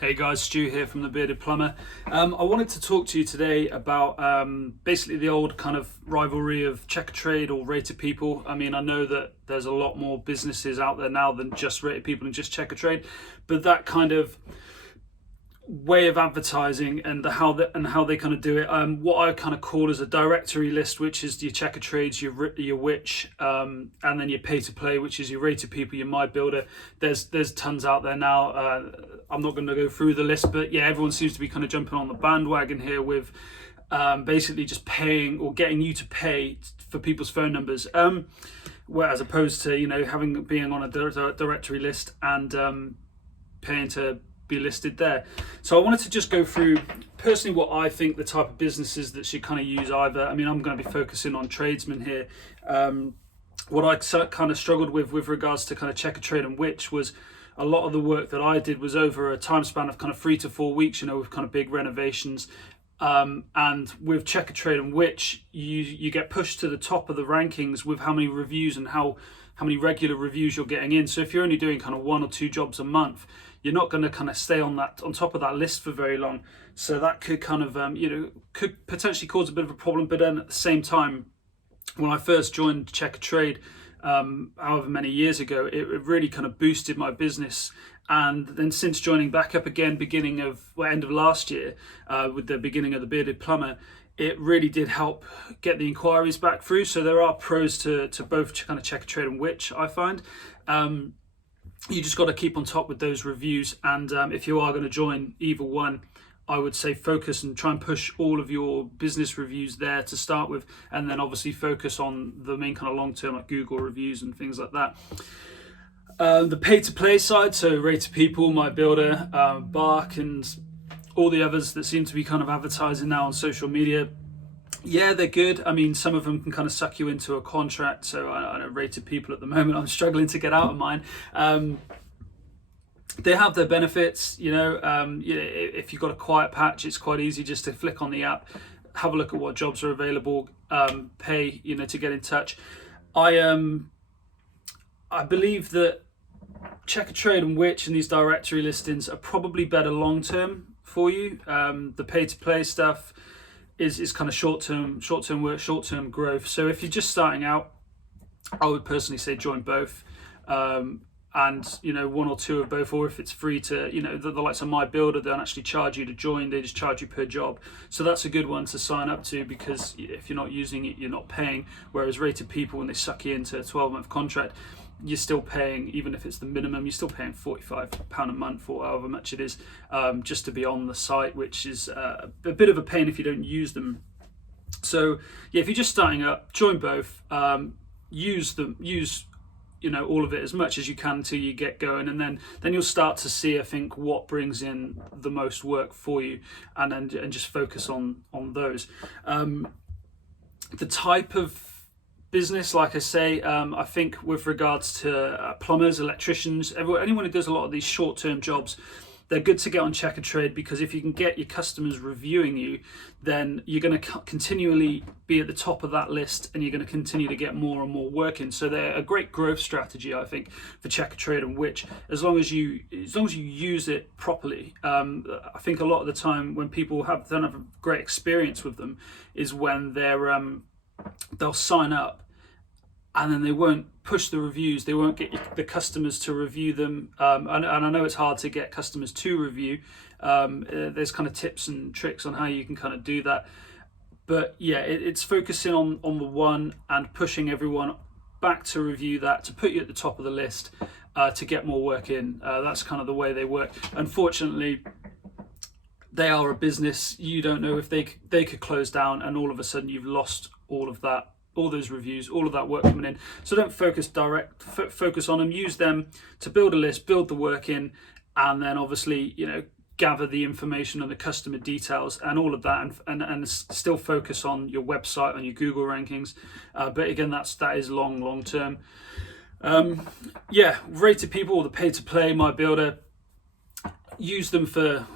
Hey guys, Stu here from the Bearded Plumber. I wanted to talk to you today about basically the old kind of rivalry of Checkatrade or Rated People. I mean, I know that there's a lot more businesses out there now than just Rated People and just Checkatrade, but that kind of way of advertising and how they kind of do it. What I kind of call as a directory list, which is your Checkatrades, your Which, and then your pay to play, which is your Rated People, your My Builder. There's tons out there now. I'm not going to go through the list, but yeah, everyone seems to be kind of jumping on the bandwagon here with basically just paying or getting you to pay for people's phone numbers. Where as opposed to being on a directory list and paying to be listed there. So I wanted to just go through personally what I think the type of businesses that should kind of use either. I mean, I'm going to be focusing on tradesmen here. What I kind of struggled with regards to kind of Checkatrade and Which was a lot of the work that I did was over a time span of kind of 3 to 4 weeks, with kind of big renovations. And with Checkatrade and Which, you get pushed to the top of the rankings with how many reviews and how many regular reviews you're getting in. So if you're only doing kind of 1 or 2 jobs a month, you're not going to kind of stay on top of that list for very long. So that could kind of could potentially cause a bit of a problem. But then at the same time, when I first joined Checkatrade, however many years ago, it really kind of boosted my business. And then since joining back up again, end of last year, with the beginning of the Bearded Plumber, it really did help get the inquiries back through. So there are pros to both kind of Checkatrade and Which, I find. You just got to keep on top with those reviews. And if you are going to join either one, I would say focus and try and push all of your business reviews there to start with, and then obviously focus on the main kind of long-term like Google reviews and things like that. The pay-to-play side, so Rated People, My Builder, Bark, and all the others that seem to be kind of advertising now on social media. Yeah, they're good. I mean, some of them can kind of suck you into a contract. So I know Rated People at the moment, I'm struggling to get out of mine. They have their benefits, if you've got a quiet patch, it's quite easy just to flick on the app, have a look at what jobs are available, pay, to get in touch. I believe that Checkatrade and Which and these directory listings are probably better long term for you. The pay to play stuff is kind of short term work, short term growth. So if you're just starting out, I would personally say join both. And 1 or 2 of both, or if it's free to, the likes of My Builder, they don't actually charge you to join, they just charge you per job. So that's a good one to sign up to, because if you're not using it, you're not paying. Whereas Rated People, when they suck you into a 12-month contract, you're still paying, even if it's the minimum, you're still paying £45 a month or however much it is, just to be on the site, which is a bit of a pain if you don't use them. So yeah, if you're just starting up, join both, use all of it as much as you can until you get going, and then you'll start to see, I think, what brings in the most work for you, and just focus on those. The type of business, like I say, I think with regards to plumbers, electricians, anyone who does a lot of these short-term jobs, they're good to get on Checkatrade, because if you can get your customers reviewing you, then you're going to continually be at the top of that list, and you're going to continue to get more and more work in. So they're a great growth strategy, I think, for Checkatrade and Which, as long as you use it properly. I think a lot of the time when people don't have a great experience with them is when they'll sign up, and then they won't push the reviews, they won't get the customers to review them. And I know it's hard to get customers to review. There's kind of tips and tricks on how you can kind of do that. But yeah, it's focusing on the one and pushing everyone back to review that, to put you at the top of the list, to get more work in. That's kind of the way they work. Unfortunately, they are a business. You don't know if they could close down, and all of a sudden you've lost all of that, all those reviews, all of that work coming in. So don't focus on them. Use them to build a list, build the work in, and then obviously gather the information on the customer details and all of that, and still focus on your website, on your Google rankings. But again, that is long term. Rated People, or the pay to play, My Builder, use them for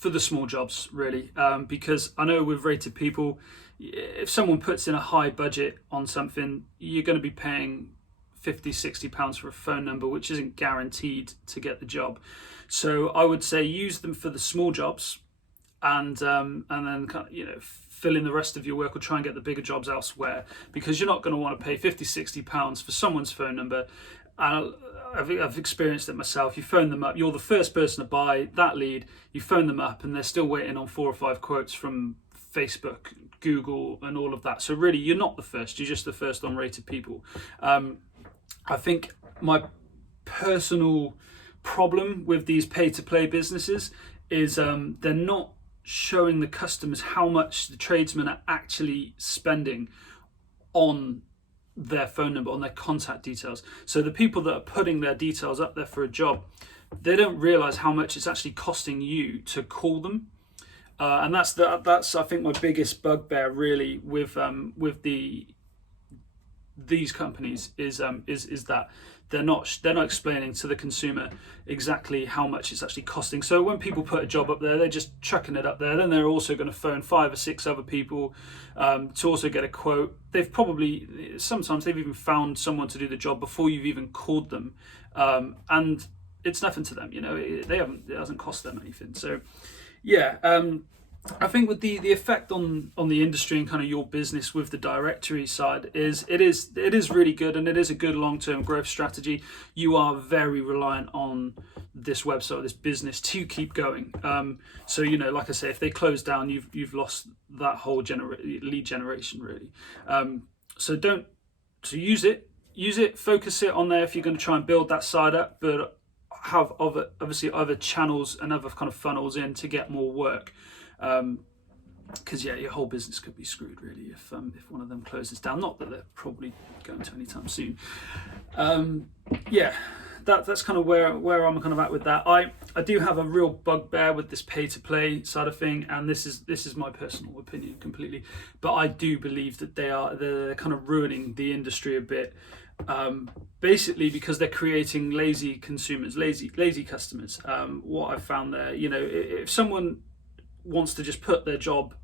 the small jobs, really, because I know with Rated People, if someone puts in a high budget on something, you're going to be paying £50, £60 for a phone number, which isn't guaranteed to get the job. So I would say use them for the small jobs, and then kind of, fill in the rest of your work, or try and get the bigger jobs elsewhere, because you're not going to want to pay £50, £60 for someone's phone number. And I've experienced it myself. You phone them up, you're the first person to buy that lead, you phone them up and they're still waiting on 4 or 5 quotes from Facebook, Google and all of that. So really you're not the first, you're just the first on rated people. I think my personal problem with these pay-to-play businesses is they're not showing the customers how much the tradesmen are actually spending on their phone number, on their contact details. So the people that are putting their details up there for a job, they don't realize how much it's actually costing you to call them. And that's I think my biggest bugbear really with these companies is that they're not explaining to the consumer exactly how much it's actually costing. So when people put a job up there, they're just chucking it up there. Then they're also going to phone 5 or 6 other people to also get a quote. Sometimes they've even found someone to do the job before you've even called them, and it's nothing to them. It hasn't cost them anything. So yeah. I think with the effect on the industry and kind of your business with the directory side is it is really good, and it is a good long-term growth strategy. You are very reliant on this website, this business to keep going. So like I say, if they close down, you've lost that whole lead generation really. So use it, focus it on there if you're going to try and build that side up, but have obviously other channels and other kind of funnels in to get more work. Because your whole business could be screwed really if one of them closes down. Not that they're probably going to anytime soon. That's kind of where I'm kind of at with that. I do have a real bugbear with this pay-to-play side of thing, and this is my personal opinion completely. But I do believe that they're kind of ruining the industry a bit. Basically because they're creating lazy consumers, lazy customers. What I've found there, if someone wants to just put their job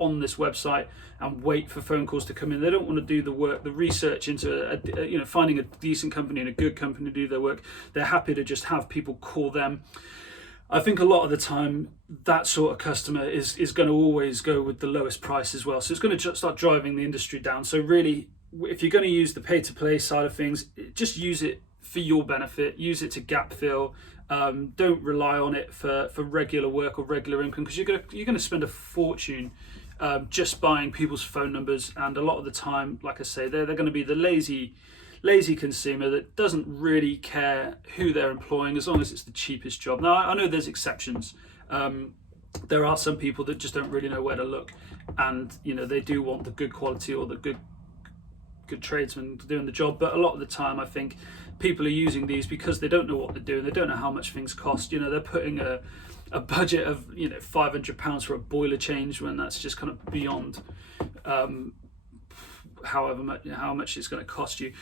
on this website and wait for phone calls to come in, they don't want to do the work, the research into finding a decent company and a good company to do their work. They're happy to just have people call them. I think a lot of the time that sort of customer is going to always go with the lowest price as well, so it's going to start driving the industry down. So really, if you're going to use the pay-to-play side of things, just use it for your benefit, use it to gap fill. Don't rely on it for regular work or regular income, because you're going to spend a fortune just buying people's phone numbers. And a lot of the time, like I say, they're going to be the lazy consumer that doesn't really care who they're employing as long as it's the cheapest job. Now I know there's exceptions. There are some people that just don't really know where to look, and they do want the good quality or the good tradesmen doing the job. But a lot of the time I think people are using these because they don't know what they're doing, they don't know how much things cost. They're putting a budget of £500 for a boiler change, when that's just kind of beyond how much it's going to cost you.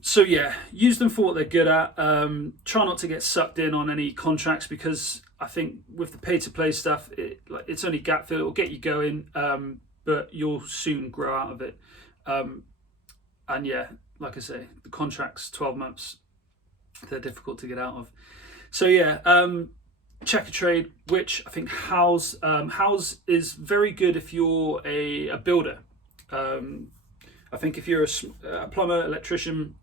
So yeah, use them for what they're good at. Try not to get sucked in on any contracts, because I think with the pay-to-play stuff, it's only gap fill. It'll get you going, but you'll soon grow out of it. And yeah, like I say, the contract's 12 months. They're difficult to get out of. So yeah, Checkatrade, which I think House is very good if you're a builder. I think if you're a plumber, electrician,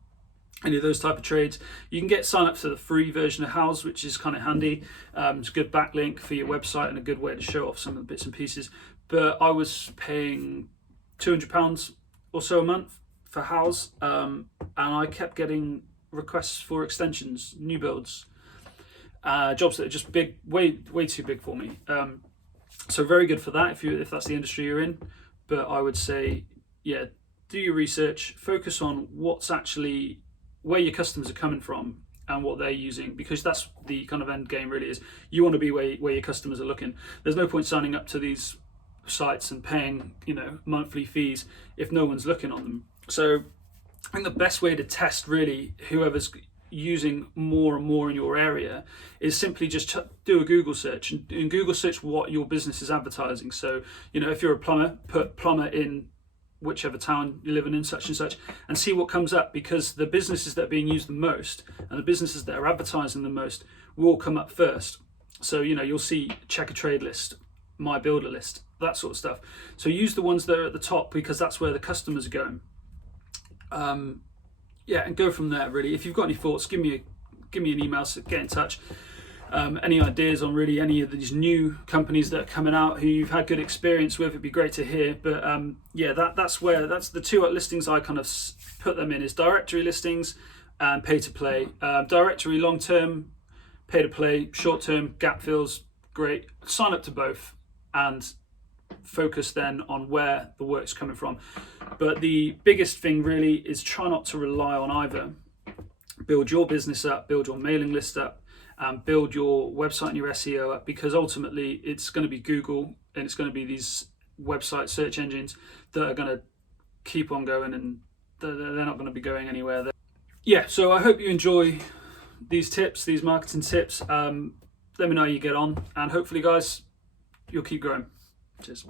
any of those type of trades, you can sign up to the free version of House, which is kind of handy. It's a good backlink for your website and a good way to show off some of the bits and pieces. But I was paying £200 or so a month for House, and I kept getting requests for extensions, new builds, jobs that are just big, way too big for me. So very good for that if that's the industry you're in. But I would say, yeah, do your research, focus on where your customers are coming from and what they're using, because that's the kind of end game really is. You want to be where your customers are looking. There's no point signing up to these sites and paying monthly fees if no one's looking on them. So I think the best way to test really whoever's using more and more in your area is simply just do a Google search and Google search what your business is advertising. So if you're a plumber, put plumber in whichever town you're living in, such and such, and see what comes up, because the businesses that are being used the most and the businesses that are advertising the most will come up first. So, you know, you'll see Checkatrade list, My Builder list, that sort of stuff. So use the ones that are at the top, because that's where the customers are going. Yeah, and go from there, really. If you've got any thoughts, give me an email, so get in touch. Any ideas on really any of these new companies that are coming out who you've had good experience with, it'd be great to hear. But yeah, that's the two listings I kind of put them in, is directory listings and pay to play. Directory long term, pay to play short term, gap fills, great. Sign up to both and focus then on where the work's coming from. But the biggest thing really is try not to rely on either. Build your business up, build your mailing list up, and build your website and your SEO up, because ultimately it's going to be Google and it's going to be these website search engines that are going to keep on going, and they're not going to be going anywhere. Yeah, so I hope you enjoy these tips, these marketing tips. Let me know how you get on, and hopefully, guys, you'll keep growing. Cheers.